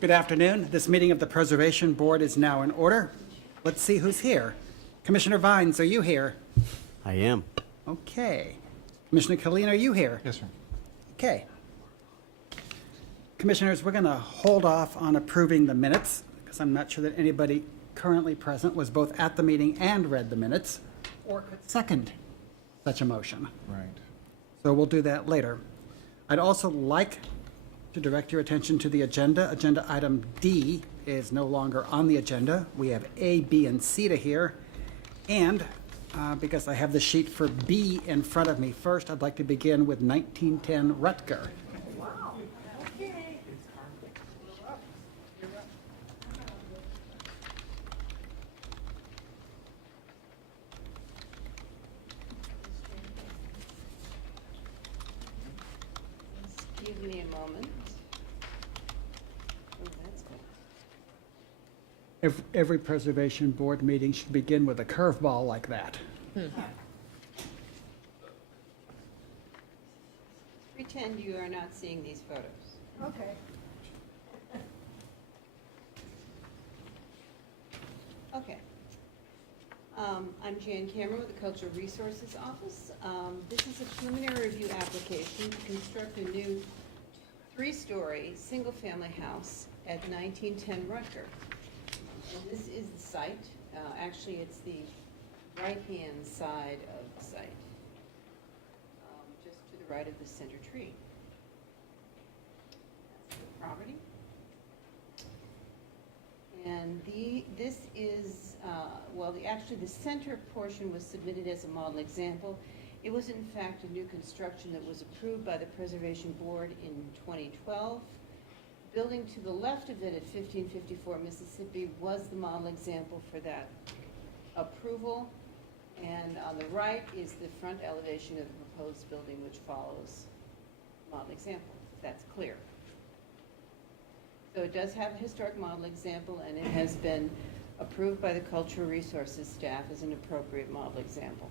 Good afternoon. This meeting of the Preservation Board is now in order. Let's see who's here. Commissioner Vines, are you here? I am. Okay. Commissioner Killeen, are you here? Yes, sir. Okay. Commissioners, we're going to hold off on approving the minutes because I'm not sure that anybody currently present was both at the meeting and read the minutes or could second such a motion. Right. So we'll do that later. I'd also like to direct your attention to the agenda. Agenda item D is no longer on the agenda. We have A, B, and C to hear. And because I have the sheet for B in front of me, first I'd like to begin with 1910 Rutger. Give me a moment. Oh, that's good. Every Preservation Board meeting should begin with a curveball like that. Pretend you are not seeing these photos. Okay. Okay. I'm Jan Cameron with the Cultural Resources Office. This is a preliminary review application to construct a new three-story, single-family house at 1910 Rutger. And this is the site. Actually, it's the right-hand side of the site, just to the right of the center tree. That's the property. And this is, actually the center portion was submitted as a model example. It was in fact a new construction that was approved by the Preservation Board in 2012. Building to the left of it at 1554 Mississippi was the model example for that approval. And on the right is the front elevation of the proposed building, which follows the model example, if that's clear. So it does have a historic model example, and it has been approved by the Cultural Resources staff as an appropriate model example.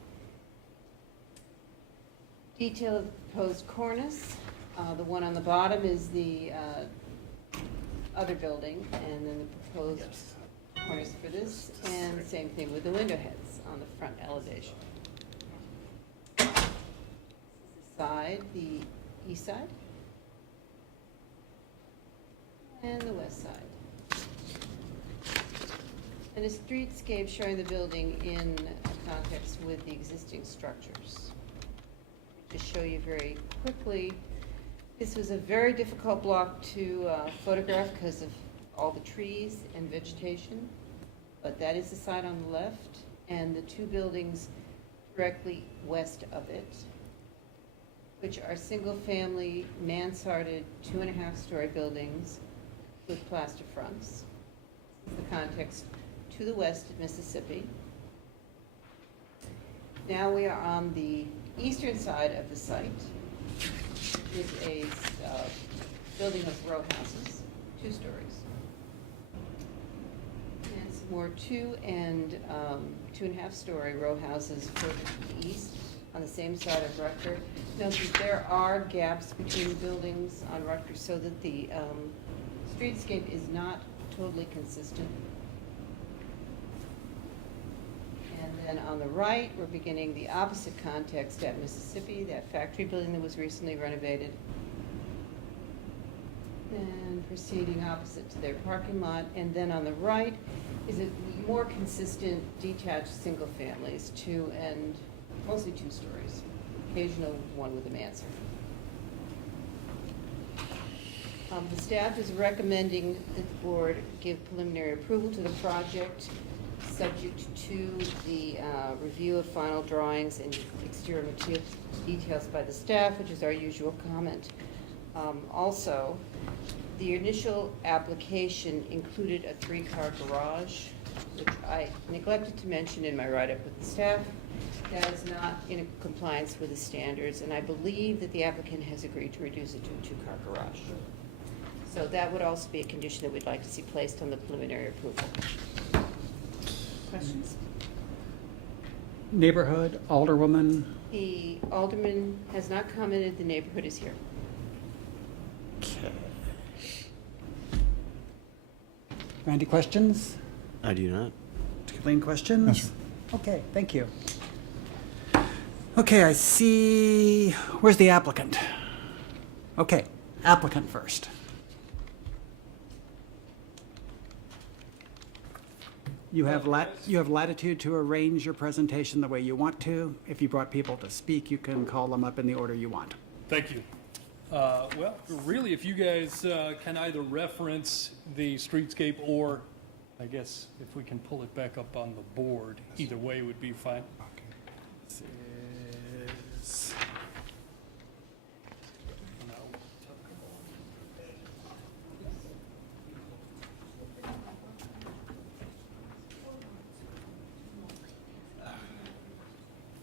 Detail of the proposed cornice. The one on the bottom is the other building, and then the proposed cornice for this, and same thing with the window heads on the front elevation. This is the side, the east side, and the west side. And a streetscape showing the building in context with the existing structures. To show you very quickly, this was a very difficult block to photograph because of all the trees and vegetation, but that is the side on the left, and the two buildings directly west of it, which are single-family, mansarded, 2.5-story buildings with plaster fronts. This is the context to the west of Mississippi. Now we are on the eastern side of the site. Is a building of row houses, 2 stories. And some more 2 and 2.5-story row houses further to the east on the same side of Rutger. Note that there are gaps between the buildings on Rutger so that the streetscape is not totally consistent. And then on the right, we're beginning the opposite context at Mississippi, that factory building that was recently renovated. And proceeding opposite to their parking lot. And then on the right is a more consistent detached single families, 2 and mostly 2 stories, occasional one with a mansard. The staff is recommending that the board give preliminary approval to the project, subject to the review of final drawings and exterior material details by the staff, which is our usual comment. Also, the initial application included a 3-car garage, which I neglected to mention in my write-up with the staff. That is not in compliance with the standards, and I believe that the applicant has agreed to reduce it to a 2-car garage. So that would also be a condition that we'd like to see placed on the preliminary approval. Questions? Neighborhood, Alderwoman, The alderman has not commented, the neighborhood is here. okay. Randy, questions? I do not. Colleen, questions? No, sir. Okay, thank you. Okay, I see, where's the applicant? Okay, applicant first. You have latitude to arrange your presentation the way you want to. If you brought people to speak, you can call them up in the order you want. Thank you. Well, really, if you guys can either reference the streetscape or, I guess, if we can pull it back up on the board, either way would be fine. This is-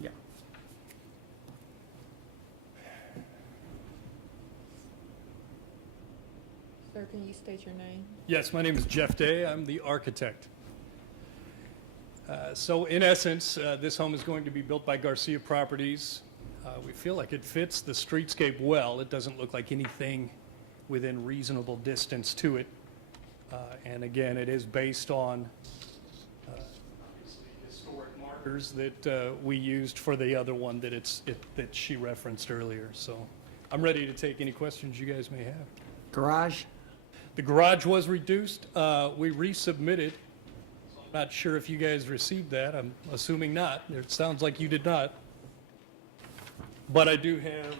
Yeah. Sir, can you state your name? Yes, my name is Jeff Day. I'm the architect. So in essence, this home is going to be built by Garcia Properties. We feel like it fits the streetscape well. It doesn't look like anything within reasonable distance to it. And again, it is based on historic markers that we used for the other one that she referenced earlier. So I'm ready to take any questions you guys may have. Garage? The garage was reduced. We resubmitted. I'm not sure if you guys received that. I'm assuming not. It sounds like you did not. But I do have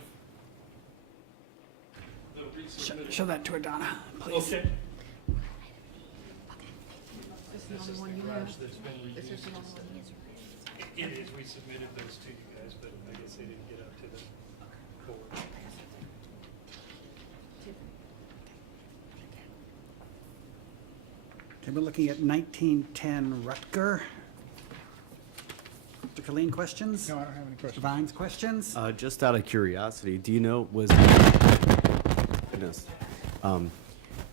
the resubmitted. Show that to her, Donna, please. Okay. This is the only one you Garage have? that's been This is reduced. the only one? It is. We submitted those to you guys, but I guess they didn't get up to the board. Okay, we're looking at 1910 Rutger. Mr. Colleen, questions? No, I don't have any Mr. questions. Vines, questions? Just out of curiosity, do you know, goodness,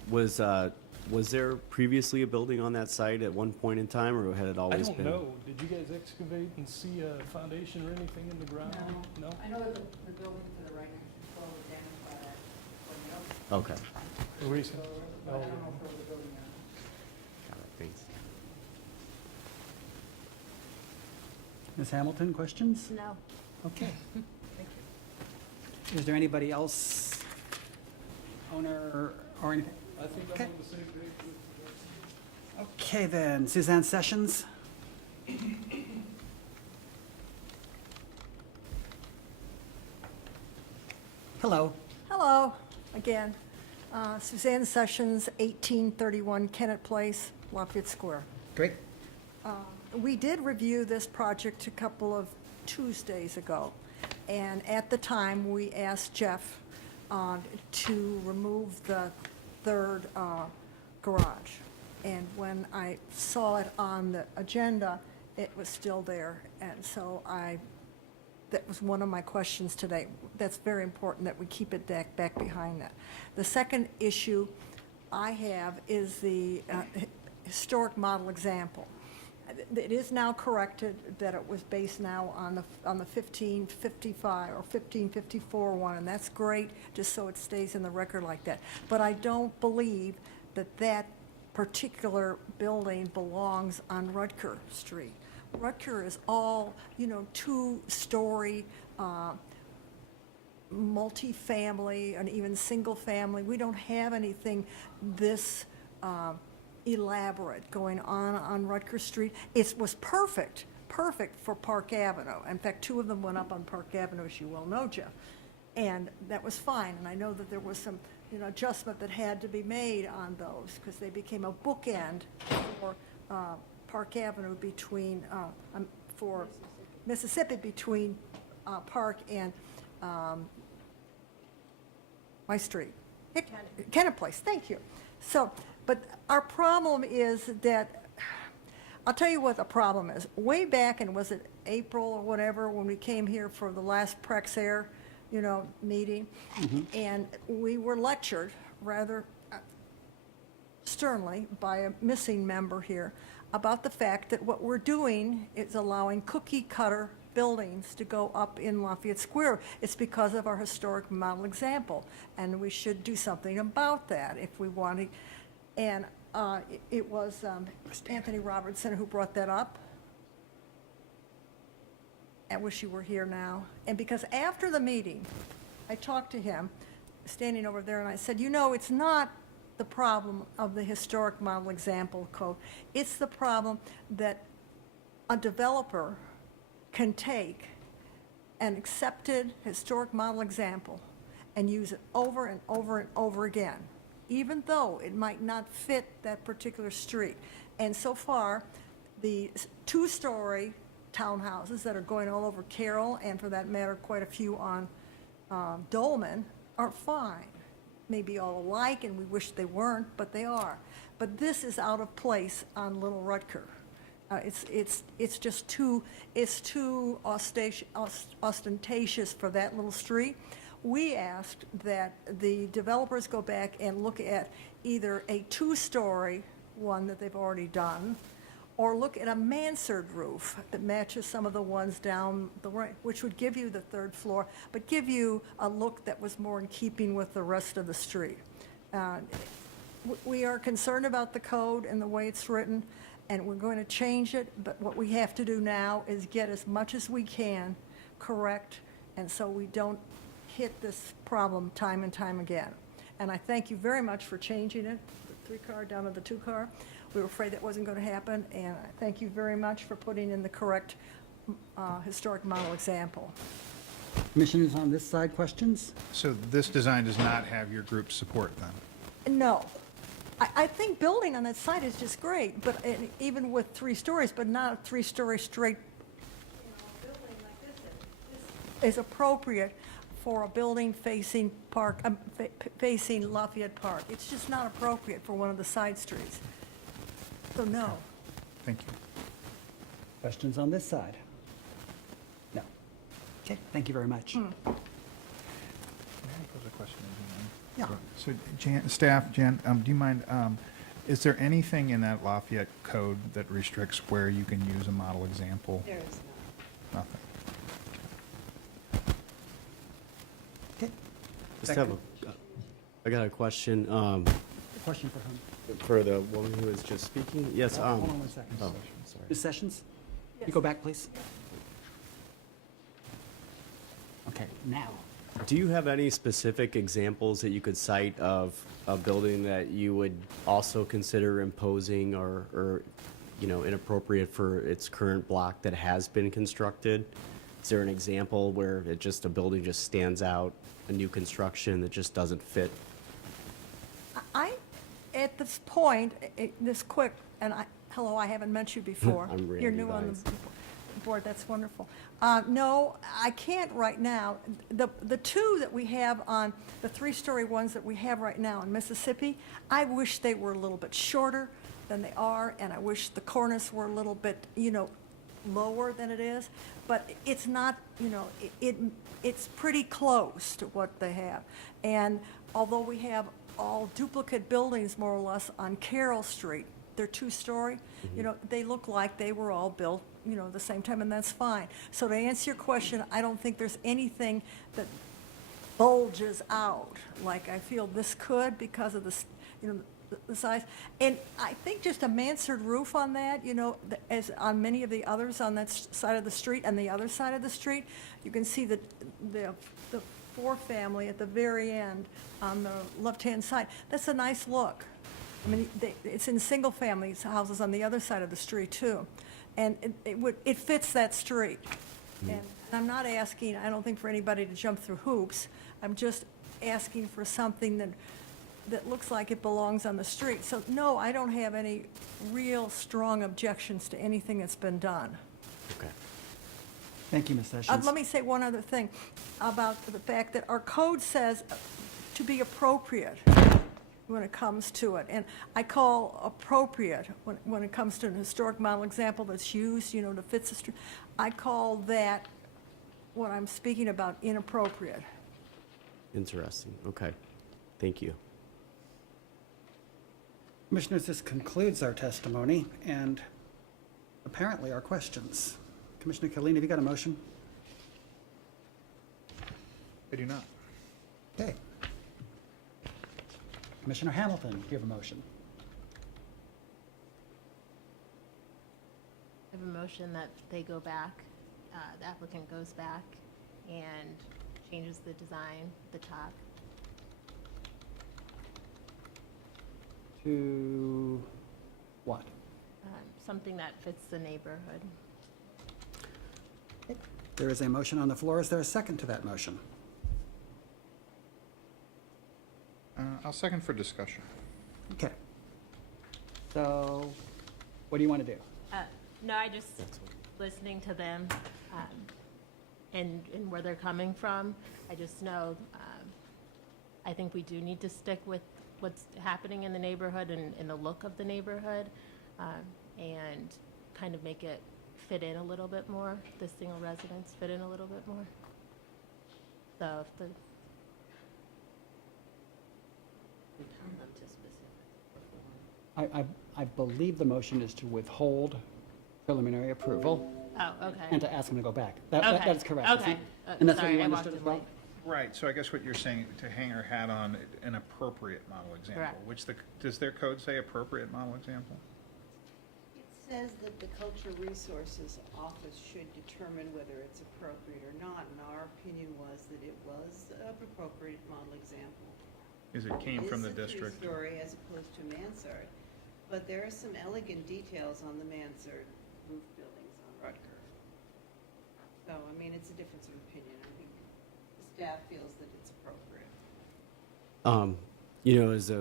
was there previously a building on that site at one point in time, or had it I always don't been? know. Did you guys excavate and see a foundation or anything in the ground? No? I know that the building to the right next door was damaged by that tornado, Okay, Recent. but I don't know if there was a building on it. got it, thanks. Ms. Hamilton, questions? No. Okay. Thank you. Is there anybody else, owner or anything? I think Okay. I'm on the same page with Okay, then, Suzanne Sessions? Hello. Hello, again. Suzanne Sessions, 1831 Kennett Place, Lafayette Square. Great. We did review this project a couple of Tuesdays ago, and at the time, we asked Jeff to remove the third garage. And when I saw it on the agenda, it was still there, and so that was one of my questions today. That's very important that we keep it back behind that. The second issue I have is the historic model example. It is now corrected that it was based now on the 1555 or 1554 one, and that's great, just so it stays in the record like that. But I don't believe that that particular building belongs on Rutger Street. Rutger is all, two-story, multifamily, and even single-family. We don't have anything this elaborate going on Rutger Street. It was perfect for Park Avenue. In fact, two of them went up on Park Avenue, as you well know, Jeff. And that was fine, and I know that there was some, adjustment that had to be made on those, because they became a bookend for Park Avenue for Mississippi between Park and my street. Kennett Place, thank you. So, but our problem is that, I'll tell you what the problem is. Way back in, was it April or whatever, when we came here for the last Praxair, meeting, and we were lectured rather sternly by a missing member here about the fact that what we're doing is allowing cookie-cutter buildings to go up in Lafayette Square. It's because of our historic model example, and we should do something about that if we want to. And It was Anthony Robertson who brought that up. I wish he were here now. And because after the meeting, I talked to him, standing over there, and I said, you know, it's not the problem of the historic model example code. It's the problem that a developer can take an accepted historic model example and use it over and over and over again, even though it might not fit that particular street. And so far, the two-story townhouses that are going all over Carroll, and for that matter, quite a few on Dolman, are fine. Maybe all alike, and we wish they weren't, but they are. But this is out of place on Little Rutger. It's just too ostentatious for that little street. We asked that the developers go back and look at either a two-story one that they've already done, or look at a mansard roof that matches some of the ones down the right, which would give you the third floor, but give you a look that was more in keeping with the rest of the street. We are concerned about the code and the way it's written, and we're going to change it, but what we have to do now is get as much as we can correct, and so we don't hit this problem time and time again. And I thank you very much for changing it, the 3-car down to the 2-car. We were afraid that wasn't going to happen, and I thank you very much for putting in the correct historic model example. Commissioners on this side, questions? So this design does not have your group's support then? No. I think building on that site is just great, but even with 3 stories, but not a 3-story straight, building like this is appropriate for a building facing facing Lafayette Park. It's just not appropriate for one of the side streets. So no. Thank you. Questions on this side? No. Okay, thank you very much. May I pose a question? Yeah. So staff, Jan, do you mind, is there anything in that Lafayette code that restricts where you can use a model example? There is Nothing. Okay. Just have I got a question, Question for whom? for the woman who was just speaking. Yes, Hold on 1 second. oh, sorry. Ms. Sessions? You go back, please. Okay, now. Do you have any specific examples that you could cite of a building that you would also consider imposing or, you know, inappropriate for its current block that has been constructed? Is there an example where a building just stands out, a new construction that just doesn't fit? At this point, this quick, and hello, I haven't met you before. I'm Randy You're new on Vines. the board, that's wonderful. No, I can't right now. The 2 that we have on, the 3-story ones that we have right now in Mississippi, I wish they were a little bit shorter than they are, and I wish the cornice were a little bit, you know, lower than it is, but it's not, you know, it's pretty close to what they have. And although we have all duplicate buildings more or less on Carroll Street, they're 2-story, you know, they look like they were all built, you know, the same time, and that's fine. So to answer your question, I don't think there's anything that bulges out like I feel this could because of this, you know, the size. And I think just a mansard roof on that, you know, as on many of the others on that side of the street and the other side of the street, you can see the 4-family at the very end on the left-hand side. That's a nice look. I mean, it's in single-family houses on the other side of the street, too. And it fits that street. And I'm not asking, I don't think, for anybody to jump through hoops. I'm just asking for something that looks like it belongs on the street. So, no, I don't have any real strong objections to anything that's been done. Okay. Thank you, Ms. Sessions. Let me say one other thing about the fact that our code says to be appropriate when it comes to it. And I call appropriate when it comes to an historic model example that's used, you know, to fit the street. I call that, what I'm speaking about, inappropriate. Interesting. Okay. Thank you. Commissioners, this concludes our testimony and apparently our questions. Commissioner Killeen, have you got a motion? I do not. Okay. Commissioner Hamilton, do you have a motion? motion that they go back, the applicant goes back and changes the design, the top. To what? Something that fits the neighborhood. There is a motion on the floor. Is there a second to that motion? I'll second for discussion. Okay. So, what do you want to do? No, I just, listening to them, and where they're coming from, I just know, I think we do need to stick with what's happening in the neighborhood and the look of the neighborhood, and kind of make it fit in a little bit more, the single residence fit in a little bit more. So if the, I believe the motion is to withhold preliminary approval oh, okay. and to ask them to go back. Okay. That's correct. isn't Okay. it? And that's what Sorry, you I walked understood as in well? late. Right, so I guess what you're saying, to hang our hat on an appropriate model example, Correct. which does their code say appropriate model example? It says that the Cultural Resources Office should determine whether it's appropriate or not, and our opinion was that it was an appropriate model example. Is it came from the district? It is a three-story as opposed to mansard, but there are some elegant details on the mansard roof buildings on Rutger. So, I mean, it's a difference of opinion. I think the staff feels that it's appropriate. As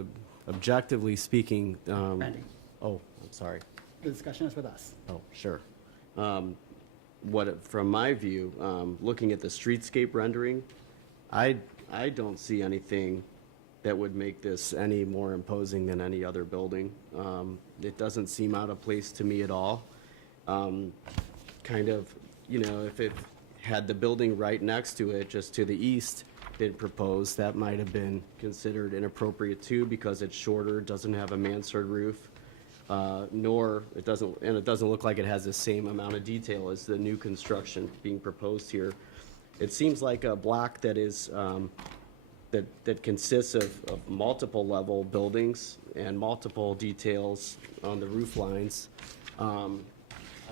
objectively speaking, Randy, oh, I'm sorry. the discussion is with us. Oh, sure. From my view, looking at the streetscape rendering, I don't see anything that would make this any more imposing than any other building. It doesn't seem out of place to me at all. If it had the building right next to it, just to the east, been proposed, that might have been considered inappropriate too, because it's shorter, doesn't have a mansard roof, it doesn't look like it has the same amount of detail as the new construction being proposed here. It seems like a block that is, that consists of multiple level buildings and multiple details on the roof lines. I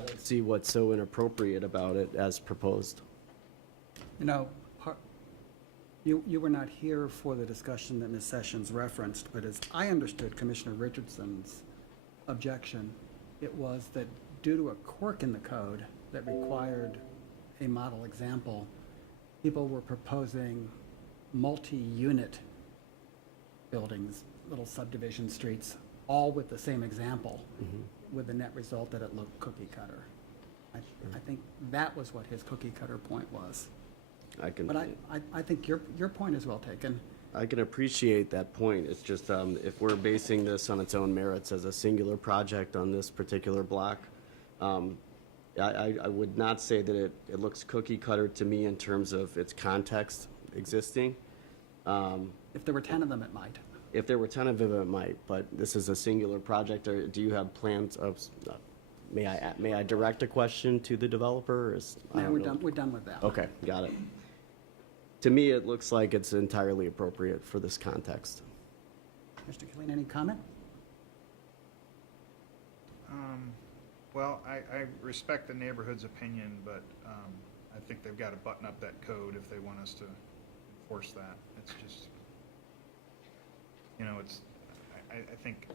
don't see what's so inappropriate about it as proposed. You know, you were not here for the discussion that Ms. Sessions referenced, but as I understood Commissioner Richardson's objection, it was that due to a quirk in the code that required a model example, people were proposing multi-unit buildings, little subdivision streets, all with the same example, with the net result that it looked cookie cutter. I think that was what his cookie cutter point was. But I think your point is well taken. I can appreciate that point. It's just, if we're basing this on its own merits as a singular project on this particular block, I would not say that it looks cookie cutter to me in terms of its context existing. If there were 10 of them, it might. If there were 10 of them, it might, but this is a singular project. Or do you have plans of, may I direct a question to the developer? No, we're done with that. Okay, got it. To me, it looks like it's entirely appropriate for this context. Mr. Killeen, any comment? Well, I respect the neighborhood's opinion, but I think they've got to button up that code if they want us to enforce that. It's just, I think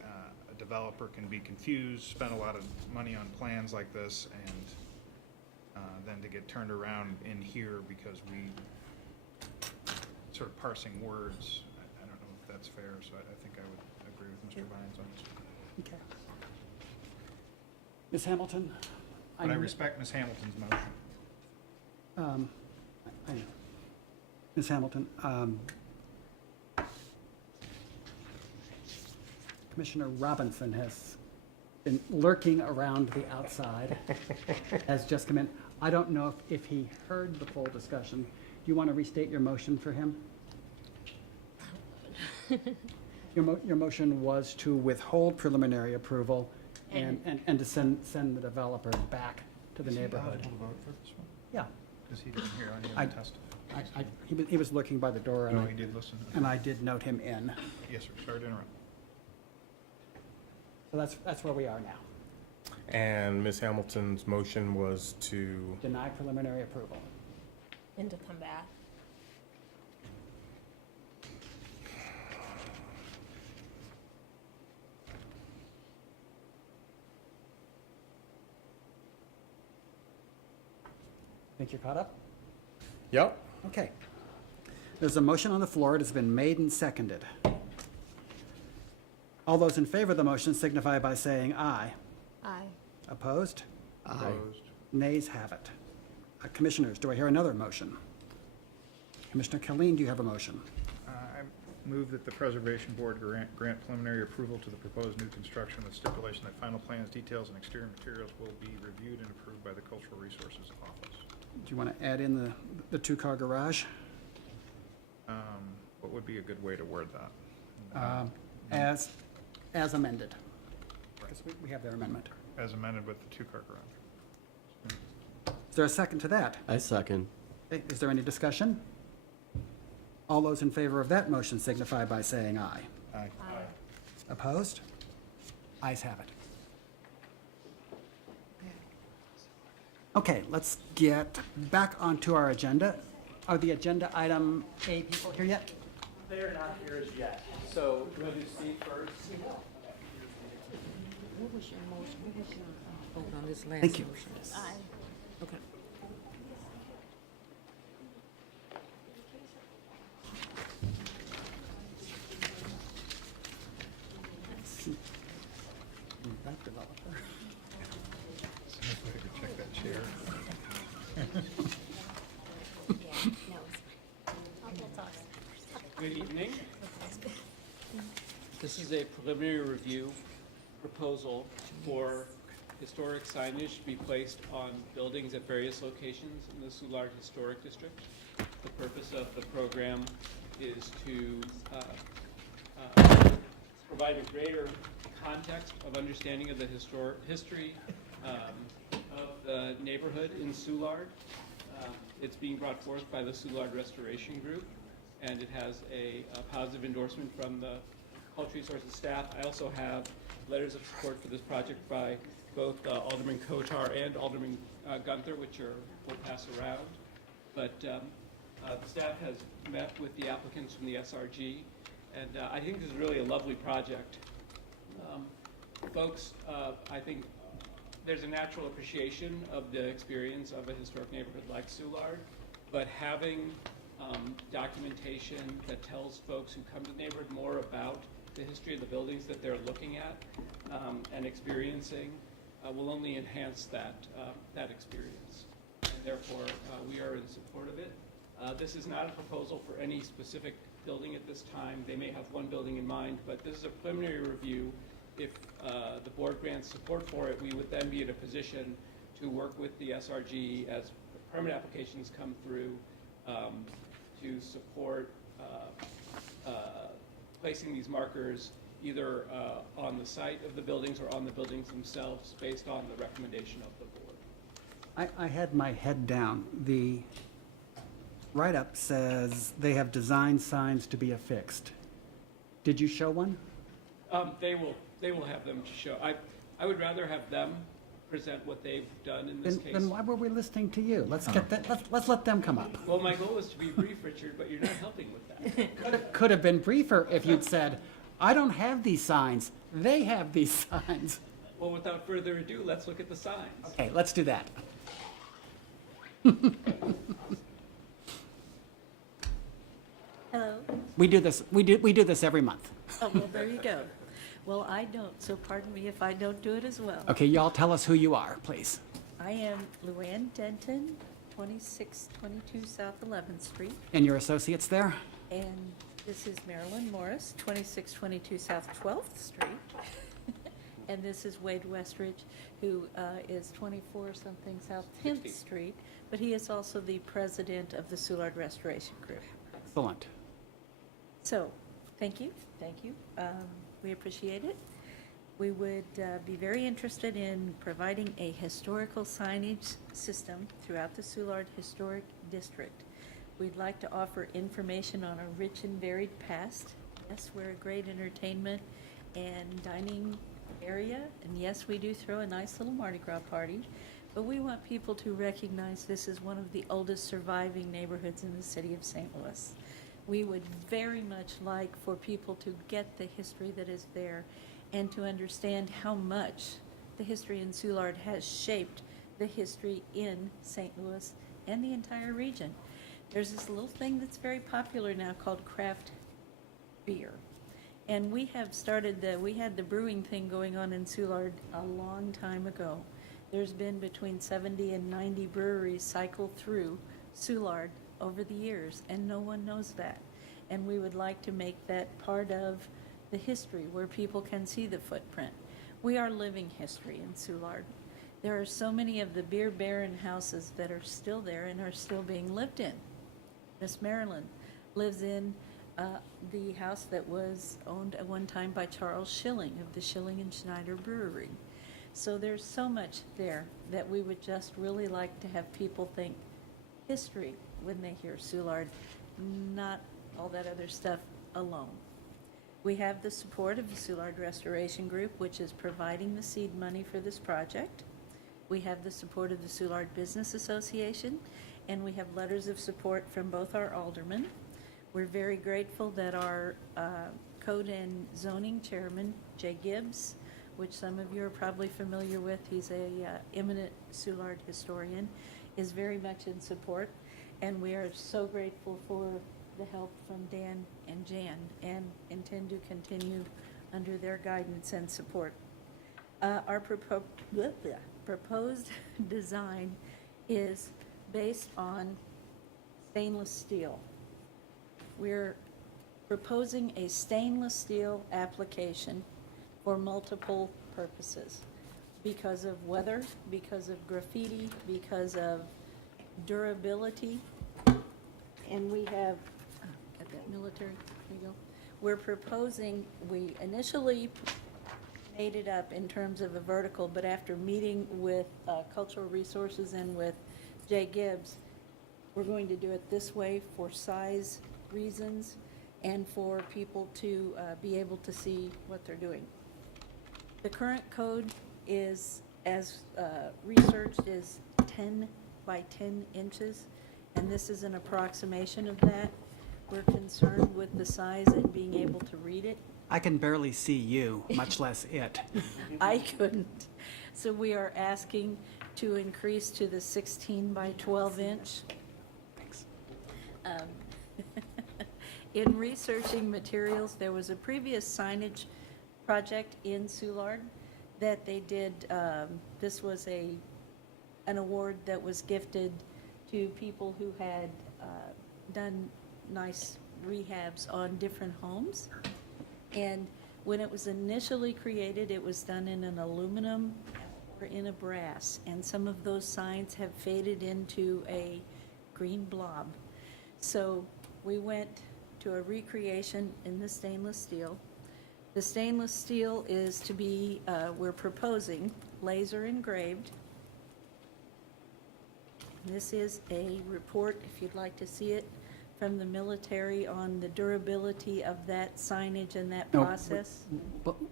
a developer can be confused, spend a lot of money on plans like this, and then to get turned around in here because we sort of parsing words, I don't know if that's fair, so I think I would agree with Mr. Vines on this. Okay. Ms. Hamilton? But I respect Ms. Hamilton's motion. I know. Ms. Hamilton, Commissioner Robinson has been lurking around the outside, has just come in. I don't know if he heard the full discussion. Do you want to restate your motion for him? Your motion was to withhold preliminary approval and to send the developer back to the neighborhood. Is he eligible to vote for this one? Yeah. Because he didn't hear any I- of the testify. He was looking by the door, No, he did listen. and I did note him in. Yes, sir, sorry to interrupt. So that's where we are now. And Ms. Hamilton's motion was to, Deny preliminary approval. And to come back. Think you're caught up? yep, Okay. There's a motion on the floor. It has been made and seconded. All those in favor of the motion signify by saying aye. Aye. Opposed? Opposed. Nays have it. Commissioners, do I hear another motion? Commissioner Killeen, do you have a motion? I move that the Preservation Board grant preliminary approval to the proposed new construction with stipulation that final plans, details, and exterior materials will be reviewed and approved by the Cultural Resources Office. Do you want to add in the two-car garage? What would be a good way to word that? As amended. Because we have their amendment. As amended with the two-car garage. Is there a second to that? I second. Okay, is there any discussion? All those in favor of that motion signify by saying aye. Aye. Opposed? Ayes have it. Okay, let's get back onto our agenda. Are the agenda item A people here yet? They're not here as yet. So, do you want to do Steve first? What was your motion? What was your vote on this last Thank you. motion? Aye. Okay. That developer. Check that chair. Good evening. This is a preliminary review proposal for historic signage to be placed on buildings at various locations in the Soulard Historic District. The purpose of the program is to provide a greater context of understanding of the history of the neighborhood in Soulard. It's being brought forth by the Soulard Restoration Group, and it has a positive endorsement from the Cultural Resources staff. I also have letters of support for this project by both Alderman Kotar and Alderman Gunther, which we'll pass around. But the staff has met with the applicants from the SRG, and I think this is really a lovely project. Folks, I think there's a natural appreciation of the experience of a historic neighborhood like Soulard, but having documentation that tells folks who come to the neighborhood more about the history of the buildings that they're looking at and experiencing will only enhance that experience. And therefore, we are in support of it. This is not a proposal for any specific building at this time. They may have one building in mind, but this is a preliminary review. If the board grants support for it, we would then be in a position to work with the SRG as permit applications come through to support placing these markers either on the site of the buildings or on the buildings themselves based on the recommendation of the board. I had my head down. The write-up says they have designed signs to be affixed. Did you show one? They will have them to show. I would rather have them present what they've done in this case. Then why were we listening to you? Let's get that, let's let them come up. Well, my goal is to be brief, Richard, but you're not helping with that. Could have been briefer if you'd said, I don't have these signs, they have these signs. Well, without further ado, let's look at the signs. Okay, let's do that. Hello. We do this every month. Oh, well, there you go. Well, I don't, so pardon me if I don't do it as well. Okay, y'all tell us who you are, please. I am Luann Denton, 2622 South 11th Street, And your associates there? and this is Marilyn Morris, 2622 South 12th Street. And this is Wade Westridge, who is 24-something South 10th Street, but he is also the president of the Soulard Restoration Group. Excellent. So, thank you. We appreciate it. We would be very interested in providing a historical signage system throughout the Soulard Historic District. We'd like to offer information on a rich and varied past. Yes, we're a great entertainment and dining area, and yes, we do throw a nice little Mardi Gras party, but we want people to recognize this is one of the oldest surviving neighborhoods in the city of St. Louis. We would very much like for people to get the history that is there and to understand how much the history in Soulard has shaped the history in St. Louis and the entire region. There's this little thing that's very popular now called craft beer. And we had the brewing thing going on in Soulard a long time ago. There's been between 70 and 90 breweries cycle through Soulard over the years, and no one knows that. And we would like to make that part of the history where people can see the footprint. We are living history in Soulard. There are so many of the beer baron houses that are still there and are still being lived in. Miss Marilyn lives in the house that was owned at one time by Charles Schilling of the Schilling and Schneider Brewery. So there's so much there that we would just really like to have people think history when they hear Soulard, not all that other stuff alone. We have the support of the Soulard Restoration Group, which is providing the seed money for this project. We have the support of the Soulard Business Association, and we have letters of support from both our aldermen. We're very grateful that our Code and Zoning Chairman, Jay Gibbs, which some of you are probably familiar with, he's a eminent Soulard historian, is very much in support. And we are so grateful for the help from Dan and Jan, and intend to continue under their guidance and support. Our proposed design is based on stainless steel. We're proposing a stainless steel application for multiple purposes, because of weather, because of graffiti, because of durability. And we have, got that military, there you go. We're proposing, we initially made it up in terms of a vertical, but after meeting with Cultural Resources and with Jay Gibbs, we're going to do it this way for size reasons and for people to be able to see what they're doing. The current code is, as researched, is 10 by 10 inches, and this is an approximation of that. We're concerned with the size and being able to read it. I can barely see you, much less it. I couldn't. So we are asking to increase to the 16 by 12 inch. Thanks. In researching materials, there was a previous signage project in Soulard that they did. This was an award that was gifted to people who had done nice rehabs on different homes. And when it was initially created, it was done in an aluminum or in a brass. And some of those signs have faded into a green blob. So we went to a recreation in the stainless steel. The stainless steel is to be, we're proposing, laser engraved. This is a report, if you'd like to see it, from the military on the durability of that signage and that No, we- process.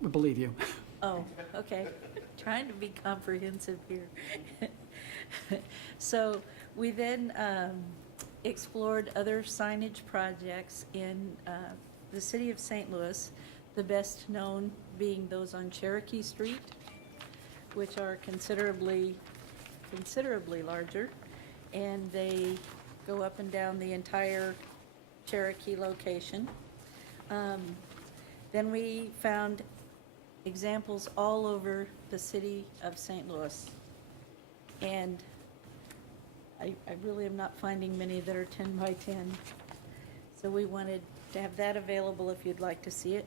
We believe you. Oh, okay. Trying to be comprehensive here. So we then explored other signage projects in the city of St. Louis, the best known being those on Cherokee Street, which are considerably larger, and they go up and down the entire Cherokee location. Then we found examples all over the city of St. Louis. And I really am not finding many that are 10 by 10. So we wanted to have that available if you'd like to see it.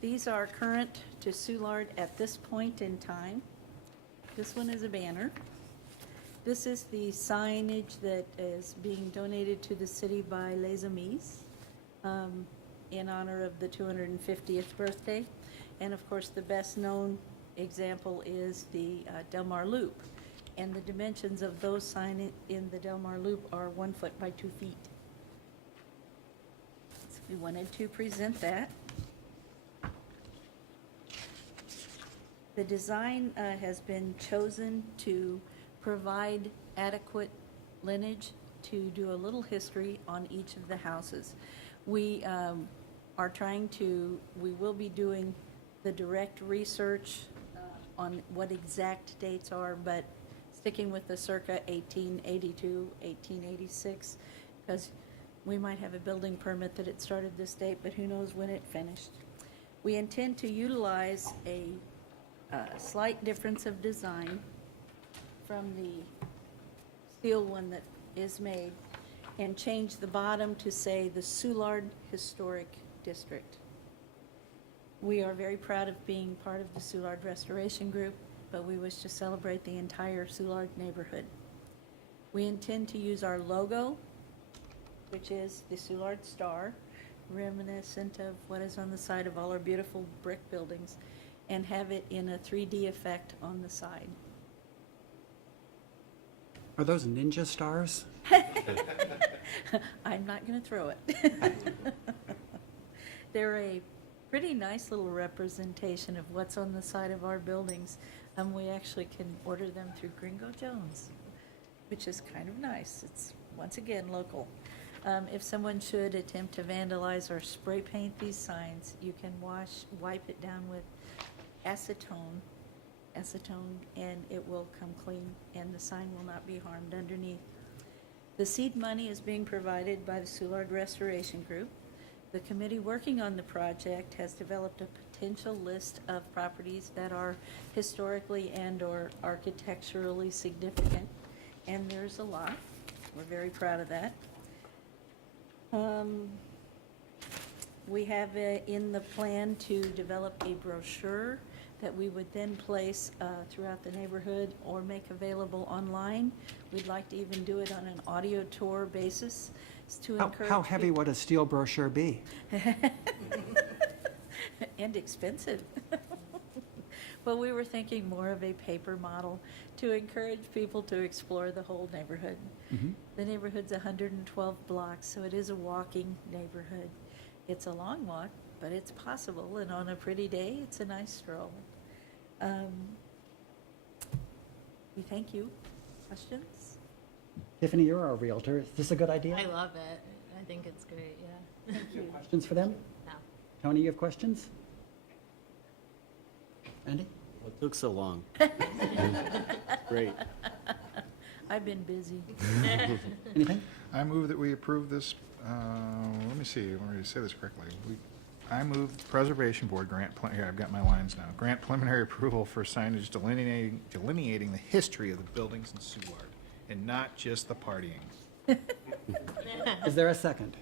These are current to Soulard at this point in time. This one is a banner. This is the signage that is being donated to the city by Les Amis in honor of the 250th birthday. And of course, the best known example is the Delmar Loop. And the dimensions of those signs in the Delmar Loop are 1 foot by 2 feet. So we wanted to present that. The design has been chosen to provide adequate lineage to do a little history on each of the houses. We are trying to, we will be doing the direct research on what exact dates are, but sticking with the circa 1882, 1886, because we might have a building permit that it started this date, but who knows when it finished. We intend to utilize a slight difference of design from the steel one that is made and change the bottom to say the Soulard Historic District. We are very proud of being part of the Soulard Restoration Group, but we wish to celebrate the entire Soulard neighborhood. We intend to use our logo, which is the Soulard Star, reminiscent of what is on the side of all our beautiful brick buildings, and have it in a 3D effect on the side. Are those ninja stars? I'm not going to throw it. They're a pretty nice little representation of what's on the side of our buildings. We actually can order them through Gringo Jones, which is kind of nice. It's, once again, local. If someone should attempt to vandalize or spray paint these signs, you can wipe it down with acetone, and it will come clean, and the sign will not be harmed underneath. The seed money is being provided by the Soulard Restoration Group. The committee working on the project has developed a potential list of properties that are historically and/or architecturally significant, and there's a lot. We're very proud of that. We have in the plan to develop a brochure that we would then place throughout the neighborhood or make available online. We'd like to even do it on an audio tour basis to encourage. How heavy would a steel brochure be? And expensive. Well, we were thinking more of a paper model to encourage people to explore the whole neighborhood. The neighborhood's 112 blocks, so it is a walking neighborhood. It's a long walk, but it's possible, and on a pretty day, it's a nice stroll. We thank you. Questions? Tiffany, you're our Realtor. Is this a good idea? I love it. I think it's great, yeah. Thank you. Questions for them? No. Tony, you have questions? Andy? What took so long? Great. I've been busy. Anything? I move that we approve this, let me see, let me say this correctly. I move the Preservation Board grant, here, I've got my lines now. Grant preliminary approval for signage delineating the history of the buildings in Soulard, and not just the partying. Is there a second?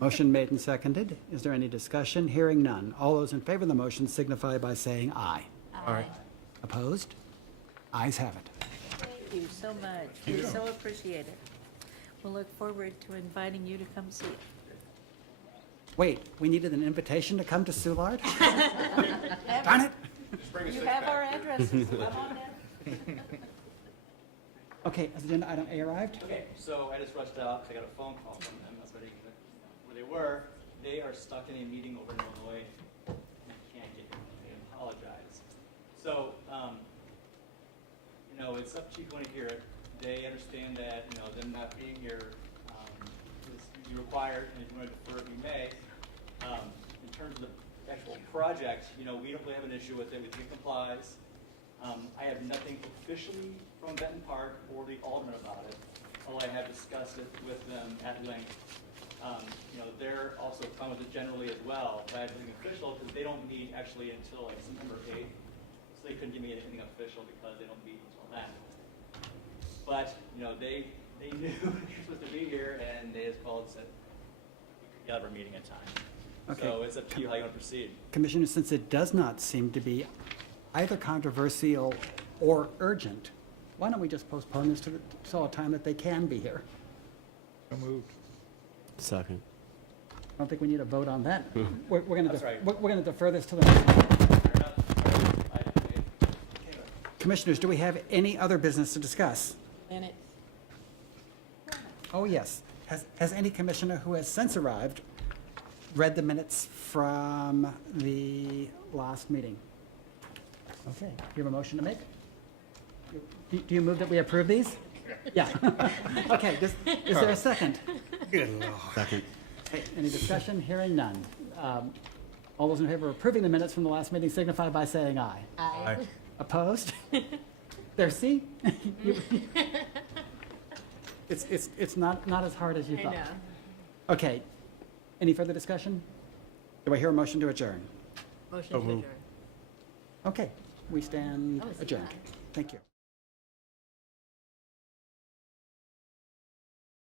Motion made and seconded. Is there any discussion? Hearing none. All those in favor of the motion signify by saying aye. Aye. Opposed? Ayes have it. Thank you so much. We so appreciate it. We'll look forward to inviting you to come see it. Wait, we needed an invitation to come to Soulard? Darn it! You have our addresses. Come on down. Okay, has agenda item A arrived? Okay, so I just rushed out, I got a phone call from them, that's where they were. They are stuck in a meeting over in Illinois, and can't get here, they apologize. So, it's up to you if you want to hear it. They understand that, them not being here is required, and if you want to defer it, you may. In terms of the actual project, we don't really have an issue with it, we think it complies. I have nothing officially from Benton Park or the alderman about it, although I have discussed it with them at length. They're also fine with it generally as well, but I have nothing official because they don't meet actually until like September 8th. So they couldn't give me anything official because they don't meet until then. But, they knew they were supposed to be here and they just called and said, we could have our meeting at time. Okay. So it's up to you how you want to proceed. Commissioner, since it does not seem to be either controversial or urgent, why don't we just postpone this till a time that they can be here? So moved. Second. I don't think we need a vote on that. We're going That's right. to defer this to the next one. Fair enough. Commissioners, do we have any other business to discuss? Minutes. Oh, yes. Has any commissioner who has since arrived read the minutes from the last meeting? Okay, you have a motion to make? Do you move that we approve these? Yeah. Okay, is there a second? Second. Okay, any discussion? Hearing none. All those in favor of approving the minutes from the last meeting signify by saying aye. Aye. Opposed? There, see? It's not as hard as you I thought. know. Okay, any further discussion? Do I hear a motion to adjourn? Motion So to moved. adjourn. Okay, we stand Oh, it's adjourned. aye. Thank you.